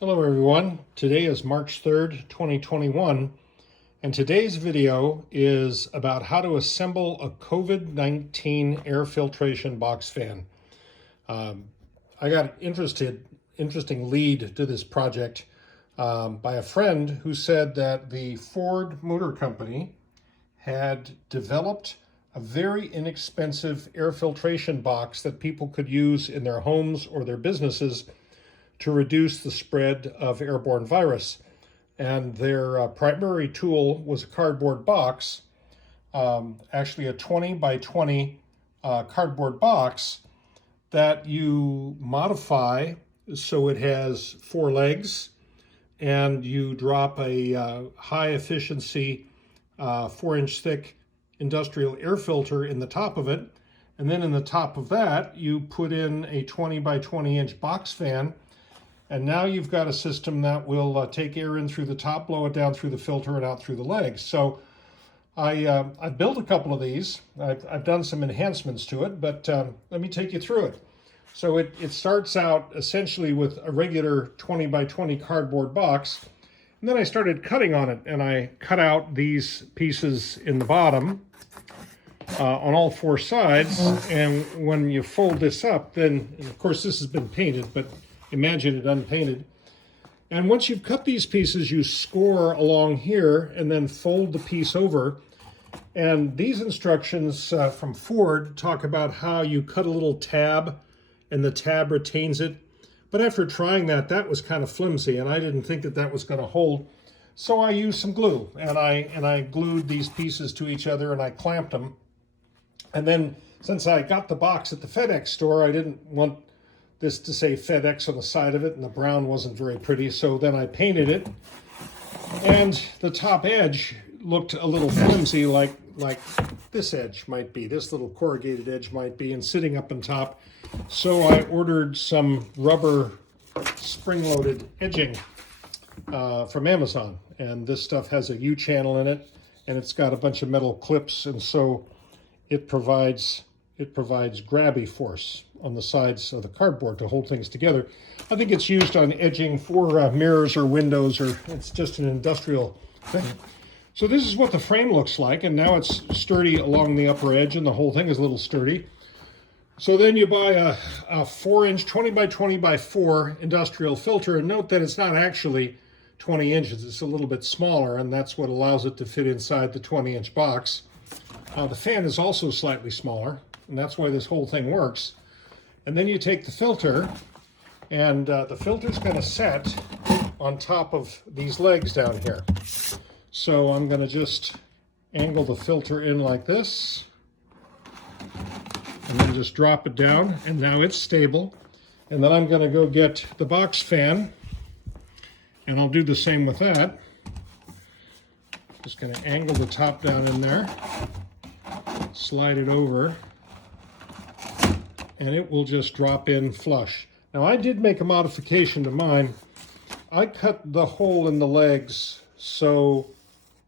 Hello everyone. Today is March 3rd, 2021, and today's video is about how to assemble a COVID-19 air filtration box fan. I got interesting lead to this project by a friend who said that the Ford Motor Company had developed a very inexpensive air filtration box that people could use in their homes or their businesses to reduce the spread of airborne virus. And their primary tool was a cardboard box, actually a 20 by 20 cardboard box that you modify so it has four legs, and you drop a high efficiency 4-inch thick industrial air filter in the top of it. And then in the top of that, you put in a 20 by 20 inch box fan. And now you've got a system that will take air in through the top, blow it down through the filter and out through the legs. So I built a couple of these. I've done some enhancements to it, but let me take you through it. So it starts out essentially with a regular 20 by 20 cardboard box. And then I started cutting on it, and I cut out these pieces in the bottom on all four sides. And when you fold this up, then, and of course this has been painted, but imagine it unpainted. And once you've cut these pieces, you score along here and then fold the piece over. And these instructions from Ford talk about how you cut a little tab and the tab retains it. But after trying that, that was kind of flimsy, and I didn't think that that was going to hold. So I used some glue, and I glued these pieces to each other, and I clamped them. And then since I got the box at the FedEx store, I didn't want this to say FedEx on the side of it, and the brown wasn't very pretty, so then I painted it. And the top edge looked a little flimsy, like this edge might be, this little corrugated edge might be, and sitting up on top. So I ordered some rubber spring-loaded edging from Amazon, and this stuff has a U-channel in it, and it's got a bunch of metal clips, and so it provides grabby force on the sides of the cardboard to hold things together. I think it's used on edging for mirrors or windows, or it's just an industrial thing. So this is what the frame looks like, and now it's sturdy along the upper edge, and the whole thing is a little sturdy. So then you buy a 4-inch 20 by 20 by 4 industrial filter, and note that it's not actually 20 inches, it's a little bit smaller, and that's what allows it to fit inside the 20-inch box. The fan is also slightly smaller, and that's why this whole thing works. And then you take the filter, and the filter's going to set on top of these legs down here. So I'm going to just angle the filter in like this, and then just drop it down, and now it's stable. And then I'm going to go get the box fan, and I'll do the same with that. Just going to angle the top down in there, slide it over, and it will just drop in flush. Now I did make a modification to mine. I cut the hole in the legs so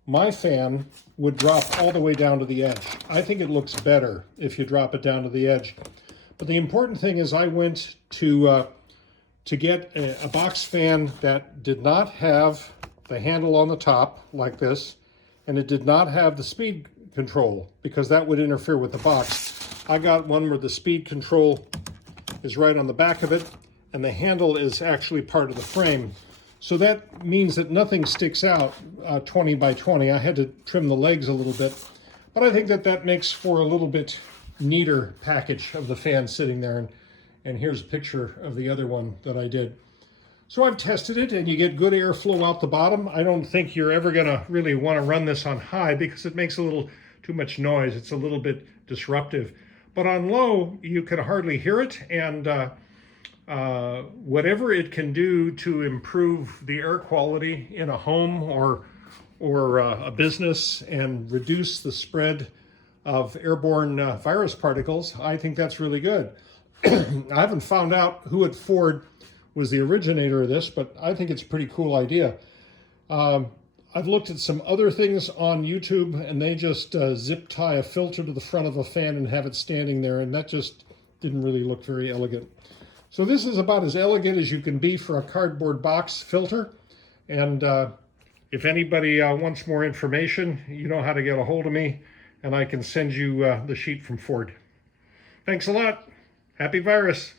my fan would drop all the way down to the edge. I think it looks better if you drop it down to the edge. But the important thing is I went to get a box fan that did not have the handle on the top like this, and it did not have the speed control, because that would interfere with the box. I got one where the speed control is right on the back of it, and the handle is actually part of the frame. So that means that nothing sticks out 20 by 20. I had to trim the legs a little bit, but I think that that makes for a little bit neater package of the fan sitting there. And here's a picture of the other one that I did. So I've tested it, and you get good airflow out the bottom. I don't think you're ever gonna really wanna run this on high because it makes a little too much noise. It's a little bit disruptive. But on low, you can hardly hear it, and whatever it can do to improve the air quality in a home or a business and reduce the spread of airborne virus particles, I think that's really good. I haven't found out who at Ford was the originator of this, but I think it's a pretty cool idea. I've looked at some other things on YouTube, and they just zip tie a filter to the front of a fan and have it standing there, and that just didn't really look very elegant. So this is about as elegant as you can be for a cardboard box filter. And if anybody wants more information, you know how to get a hold of me, and I can send you the sheet from Ford. Thanks a lot. Happy virus.